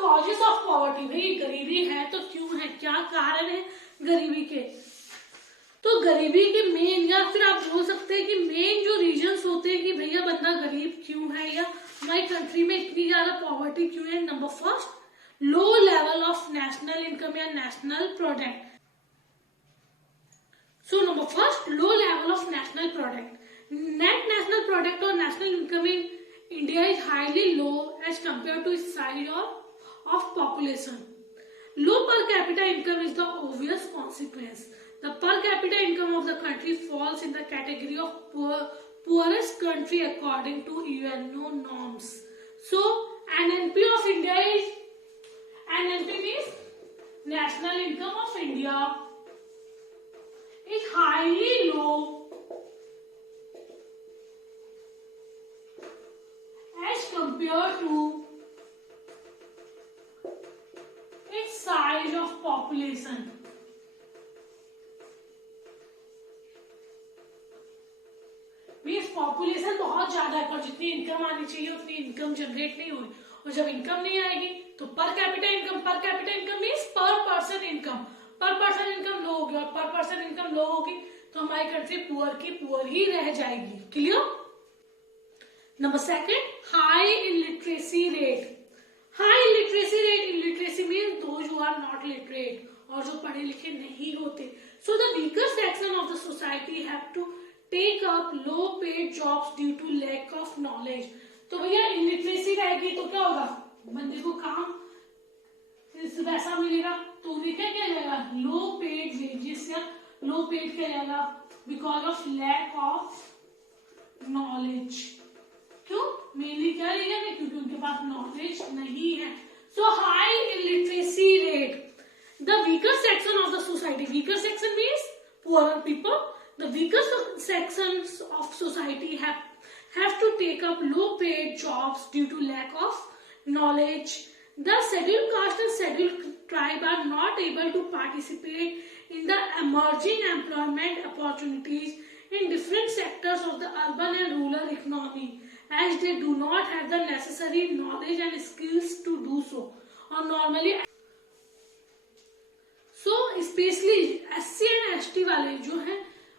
Causes of poverty, भाई गरीबी है तो क्यों है, क्या कारण है गरीबी के? तो गरीबी के मेन, या फिर आप बोल सकते हैं कि मेन जो रीजंस होते हैं कि भैया बंदा गरीब क्यों है या हमारी कंट्री में इतनी ज्यादा पॉवर्टी क्यों है। Number first, low level of national income या national product. So number first, low level of national product. Net national product और national income in India is highly low as compare to its size of population. Low per capita income is the obvious consequence. The per capita income of the country falls in the category of poorest country according to UNO norms. So, NNP of India is, NNP means National Income of India, is highly low as compared to size of population. Means population बहुत ज्यादा है पर जितनी income आनी चाहिए उतनी income generate नहीं हो रही, और जब इनकम नहीं आएगी तो per capita income means per person income low होगी, और पर पर्सन इनकम लो होगी तो हमारी कंट्री पुअर की पुअर ही रह जाएगी। Clear? Number second, high illiteracy rate. High illiteracy rate, illiteracy means those who are not literate, और जो पढ़े लिखे नहीं होते। So the weaker section of the society have to take up low paid jobs due to lack of knowledge. तो भैया illiteracy रहेगी तो क्या होगा, बंदे को काम वैसा मिलेगा तो उन्हें क्या किया जाएगा, लो पेड वेजेस या लो पेड किया जाएगा because of lack of knowledge. क्यों? मेनली क्या रीजन है, क्योंकि उनके पास नॉलेज नहीं है। So high illiteracy rate, the weaker section of the society, weaker section means poor people, the weaker sections of society have to take up low paid jobs due to lack of knowledge. The scheduled caste and scheduled tribe are not able to participate in the emerging employment opportunities in different sectors of the urban and rural economy, as they do not have the necessary knowledge and skills to do so. Or normally, so especially SC and ST वाले जो हैं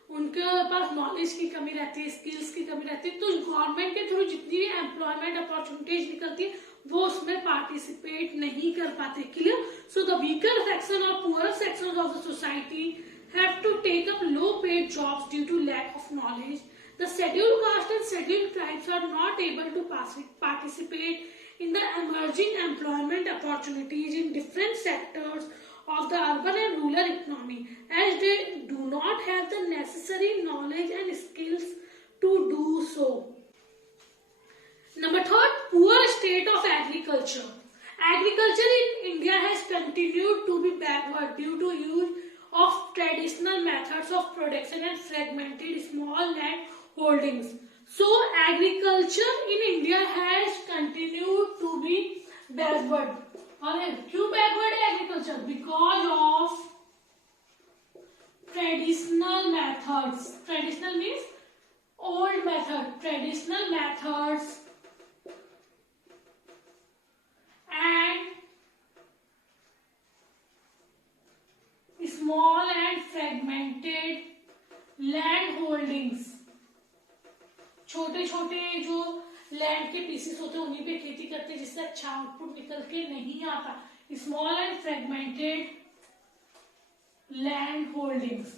उनके पास knowledge की कमी रहती है, skills की कमी रहती है, तो गवर्नमेंट के थ्रू जितनी भी एम्प्लॉयमेंट अपॉर्चुनिटीज निकलती है वो उसमें पार्टिसिपेट नहीं कर पाते। Clear? So the weaker section और poor section of the society have to take up low paid jobs due to lack of knowledge. The scheduled caste and scheduled tribes are not able to participate in the emerging employment opportunities in different sectors of the urban and rural economy, as they do not have the necessary knowledge and skills to do so. Number third, poor state of agriculture. Agriculture in India has continued to be backward due to use of traditional methods of production and fragmented small land holdings. So agriculture in India has continued to be backward. और क्यों backward है agriculture? Because of traditional methods. Traditional means old method. Traditional methods and small and fragmented land holdings. छोटे छोटे जो land के pieces होते हैं उन्हीं पे खेती करते हैं जिससे अच्छा आउटपुट निकल के नहीं आता। Small and fragmented land holdings.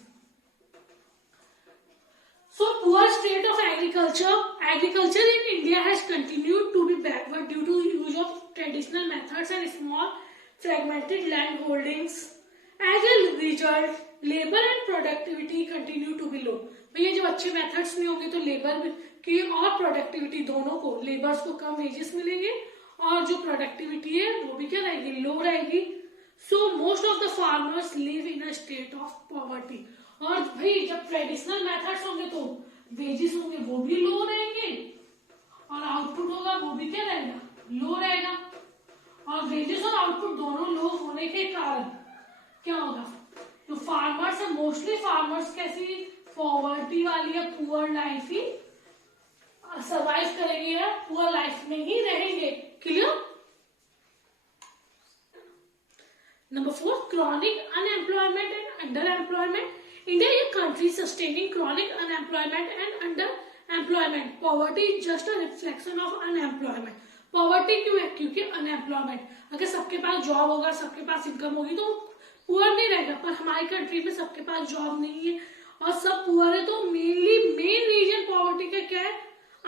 So poor state of agriculture in India has continued to be backward due to use of traditional methods and small fragmented land holdings. As a result labour and productivity continue to be low. भैया जब अच्छे methods नहीं होंगे तो labour की और productivity दोनों को, लेबर्स को कम वेजेस मिलेंगे और जो प्रोडक्टिविटी है वो भी क्या रहेगी, लो रहेगी। So most of the farmers live in a state of poverty. और भाई जब ट्रेडिशनल मेथड्स होंगे तो वेजेस होंगे वो भी लो रहेंगे और आउटपुट होगा वो भी क्या रहेगा, लो रहेगा। और वेजेस और आउटपुट दोनों लो होने के कारण क्या होगा, जो फार्मर्स है मोस्टली फार्मर्स कैसी पॉवर्टी वाली या पुअर लाइफ ही सर्वाइव करेंगे या पुअर लाइफ में ही रहेंगे। Clear? Number 4, chronic unemployment and underemployment. India is a country sustaining chronic unemployment and underemployment. Poverty is just a reflection of unemployment. Poverty क्यों है? क्योंकि unemployment. अगर सबके पास जॉब होगा, सबके पास इनकम होगी तो पुअर नहीं रहेगा, पर हमारी कंट्री में सबके पास जॉब नहीं है और सब पुअर है, तो मेन रीजन पॉवर्टी का क्या है?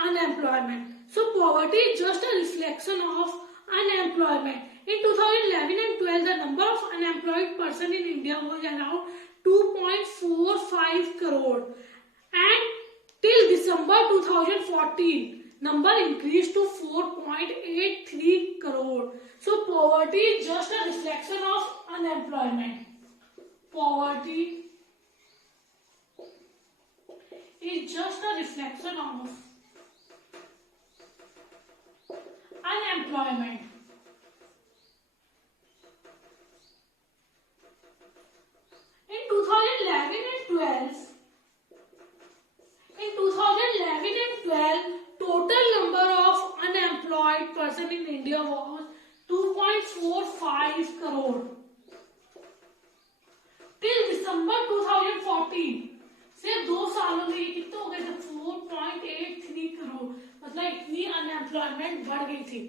Unemployment. So poverty is just a reflection of unemployment. In 2011 and 12, the number of unemployed person in India was around 2.45 crore, and till December 2014, number increased to 4.83 crore. So poverty is just a reflection of unemployment. Poverty is just a reflection of unemployment. In 2011 and 12, total number of unemployed person in India was 2.45 crore. Till December 2014, सिर्फ 2 सालों में ये कितने हो गए थे? 4.83 करोड़. मतलब इतनी अनएम्प्लॉयमेंट बढ़ गई थी.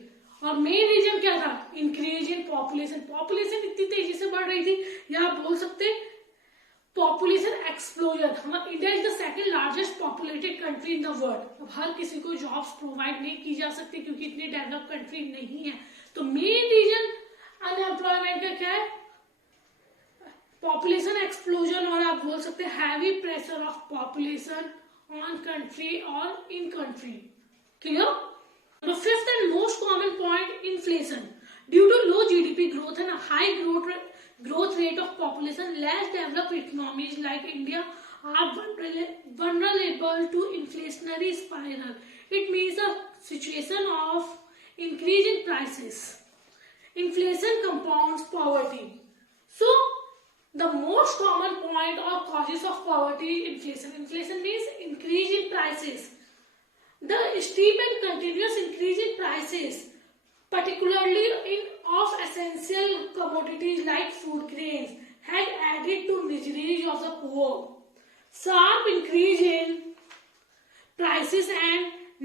और मेन रीजन क्या था? Increase in population. पॉपुलेशन इतनी तेजी से बढ़ रही थी, या आप बोल सकते पॉपुलेशन एक्सप्लोजन. हमारा India is the second largest populated country in the world. अब हर किसी को जॉब्स प्रोवाइड नहीं की जा सकती क्योंकि इतनी डेवलप कंट्री नहीं है. तो मेन रीजन अनएम्प्लॉयमेंट का क्या है? Population explosion. और आप बोल सकते हैं heavy pressure of population on country और in country. Clear? The fifth and most common point, inflation. Due to low GDP growth and a high growth rate of population, less developed economies like India are vulnerable to inflationary spiral. It means a situation of increase in prices. Inflation compounds poverty. So, the most common point or causes of poverty, inflation. Inflation means increase in prices. The steep and continuous increase in prices, particularly of essential commodities like food grains, had added to miseries of the poor. Sharp increase in prices and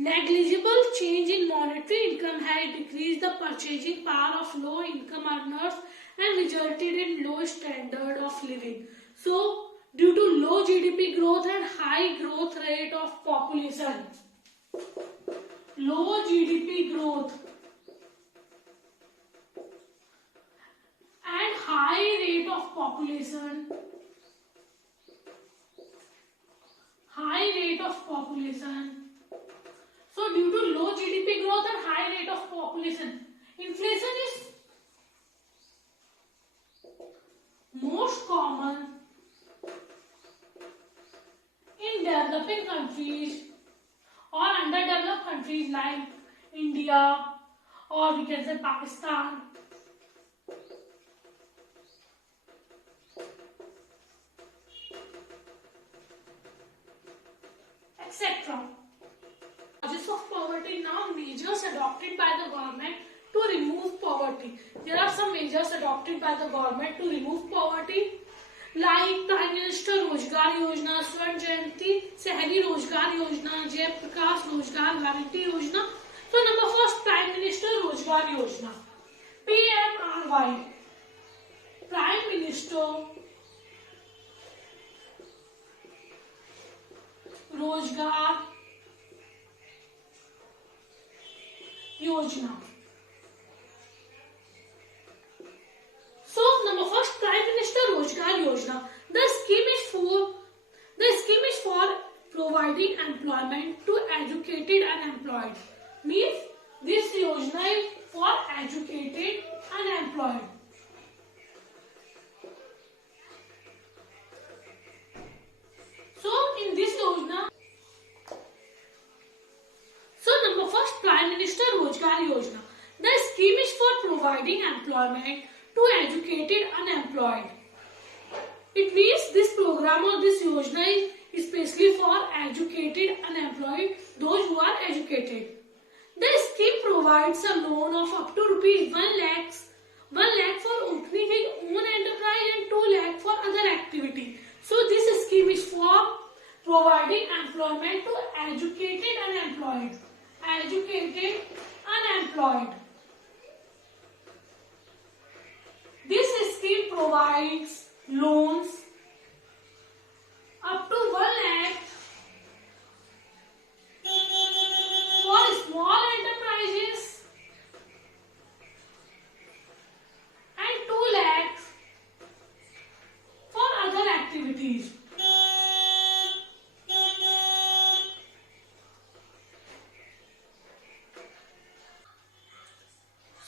negligible change in monetary income had decreased the purchasing power of low-income earners and resulted in low standard of living. So, due to low GDP growth and high growth rate of population, low GDP growth and high rate of population, so due to low GDP growth and high rate of population, inflation is most common in developing countries or underdeveloped countries like India, or we can say Pakistan. Etc. Causes of poverty. Now, measures adopted by the government to remove poverty. There are some measures adopted by the government to remove poverty, like Prime Minister Rozgar Yojana, Swर्ण Jayanti Shahri Rozgar Yojana, Jai Prakash Rozgar Guarantee Yojana. So, number first, Prime Minister Rozgar Yojana, PMRY, Prime Minister Rozgar Yojana. So, number first, Prime Minister Rozgar Yojana. The scheme is for providing employment to educated unemployed. Means this Yojana is for educated unemployed. So, in this Yojana, number first, Prime Minister Rozgar Yojana. The scheme is for providing employment to educated unemployed. It means this program or this Yojana is especially for educated unemployed, those who are educated. The scheme provides a loan of up to rupees 1 lakh for opening his own employed. This scheme provides loans up to 1 lakh for small enterprises and 2 lakhs for other activities.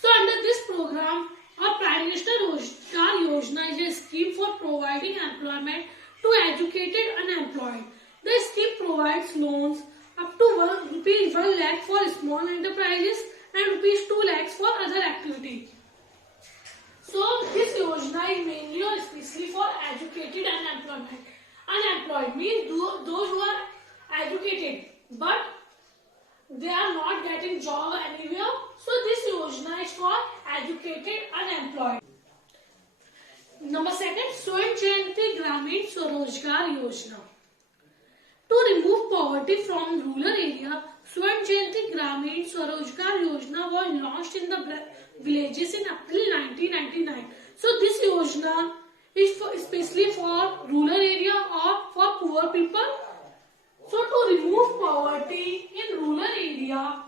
So under this program, our Prime Minister Rozgar Yojana is a scheme for providing employment to educated unemployed. The scheme provides loans up to rupees 1 lakh for small enterprises and rupees 2 lakhs for other activities. So this Yojana is mainly or especially for educated unemployment. Unemployed means those who are educated but they are not getting job anywhere. So this Yojana is for educated unemployed. Number second, Swayam Jayanti Gramin Swarojgar Yojana. To remove poverty from rural area, Swayam Jayanti Gramin Swarojgar Yojana was launched in the villages in April 1999. So this Yojana is especially for rural area or for poor people. So to remove poverty in rural area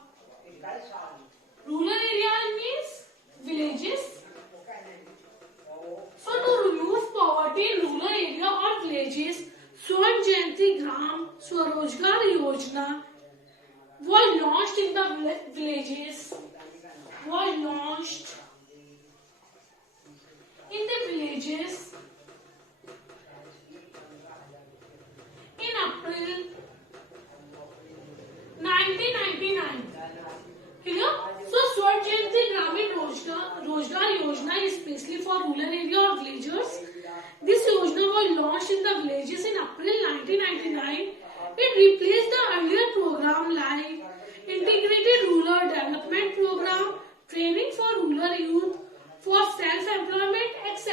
means villages. So to remove poverty in rural area or villages, Swayam Jayanti Gram Swarojgar Yojana was launched in the villages. In April 1999. Clear? So Swayam Jayanti Gramin Rozgar Yojana is especially for rural area or villagers. This Yojana was launched in the villages in April 1999. It replaced the earlier program like Integrated Rural Development Program, Training for Rural Youth, for Self-Employment, etc.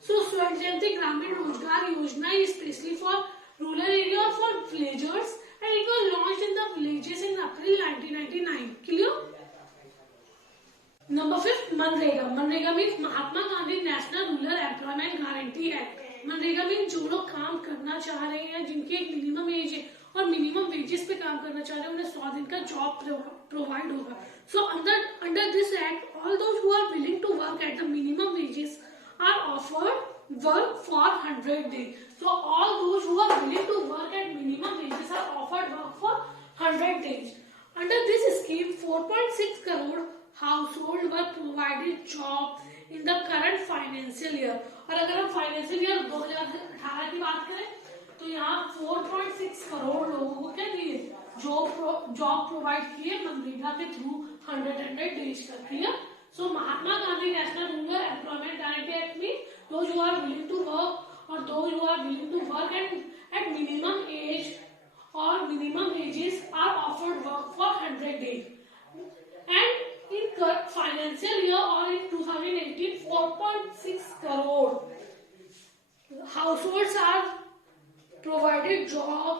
So Swayam Jayanti Gramin Rozgar Yojana is especially for rural area or for villagers, and it was launched in the villages in April 1999. Clear? Number 5, Manrega. Manrega means Mahatma Gandhi National Rural Employment Guarantee Act. MNREGA में जो लोग काम करना चाह रहे हैं, जिनकी एक मिनिमम एज है और मिनिमम वेजेस पे काम करना चाह रहे हैं, उन्हें 100 दिन का जॉब प्रोवाइड होगा. So under this act all those who are willing to work at the minimum wages are offered work for 100 days. So all those who are willing to work at minimum wages are offered work for 100 days. Under this scheme, 4.6 crore household were provided job in the current financial year. और अगर हम financial year 2018 की बात करें तो यहाँ 4.6 करोड़ लोगों को क्या दिए, जॉब प्रोवाइड किए मनरेगा के थ्रू 100 डेज का. Clear? So Mahatma Gandhi National Rural Employment Guarantee Act means those who are willing to work or those who are willing to work at minimum age or minimum wages are offered work for 100 days. And in financial year or in 2018, 4.6 crore households are provided job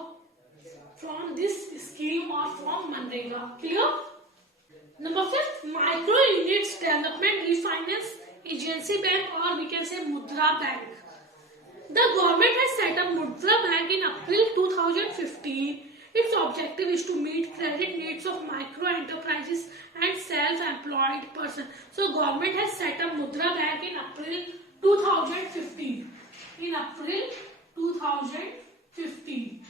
from this scheme or from Manrega. Clear? Number 5, Micro Units Development Refinance Agency Bank, or we can say Mudra Bank. The government has set up Mudra Bank in April 2015. Its objective is to meet credit needs of micro enterprises and self-employed persons. So government has set up Mudra Bank in April 2015. In April 2015.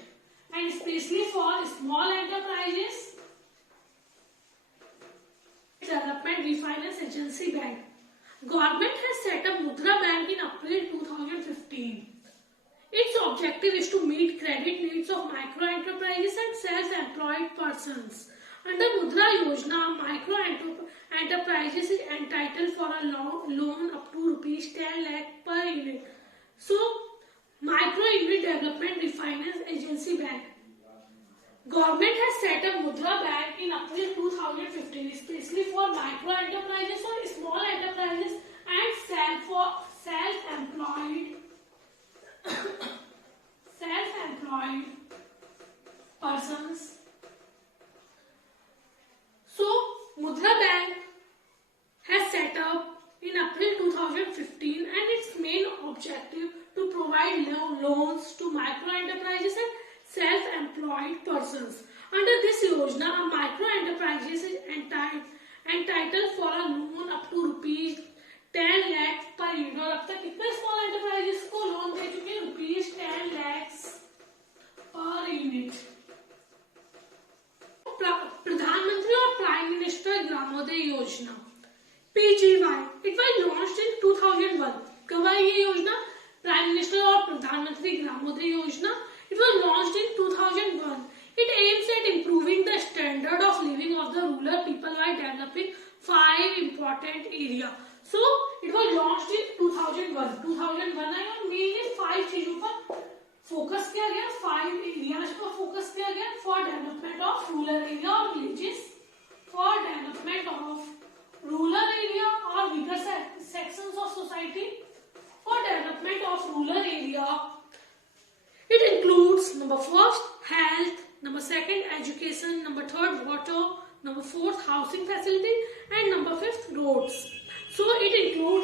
And especially for small enterprises, Development Refinance Agency Bank. Government has set up Mudra Bank in April 2015. Its objective is to meet credit needs of micro enterprises and self-employed persons. Under Mudra Yojana, micro enterprises is entitled for a loan up to rupees 10 lakh per unit. So, Micro Unit Development Refinance Agency Bank. Government has set up Mudra Bank in April 2015, especially for micro enterprises or small enterprises and self-employed persons. So Mudra Bank enterprises and self-employed persons. Under this Yojana, a micro enterprises is entitled for a loan up to rupees 10 lakhs per unit. और अब तक कितने small enterprises को loan दे चुके हैं? Rupees 10 lakhs per unit. प्रधानमंत्री और prime minister ग्रामोदय योजना PGY. It was launched in 2001. कब आई ये योजना? प्राइम मिनिस्टर और प्रधानमंत्री ग्रामोदय योजना. It was launched in 2001. It aims at improving the standard of living of the rural people by developing 5 important areas. So it was launched in 2001. 2001 आई और mainly 5 चीजों पर focus किया गया, 5 एरियाज पर फोकस किया गया for development of rural area और villages, for development of rural area और weaker sections of society, for development of rural area. It includes number 1 health, number 2 education, number 3 water, number 4 housing facility and number 5 roads. So it includes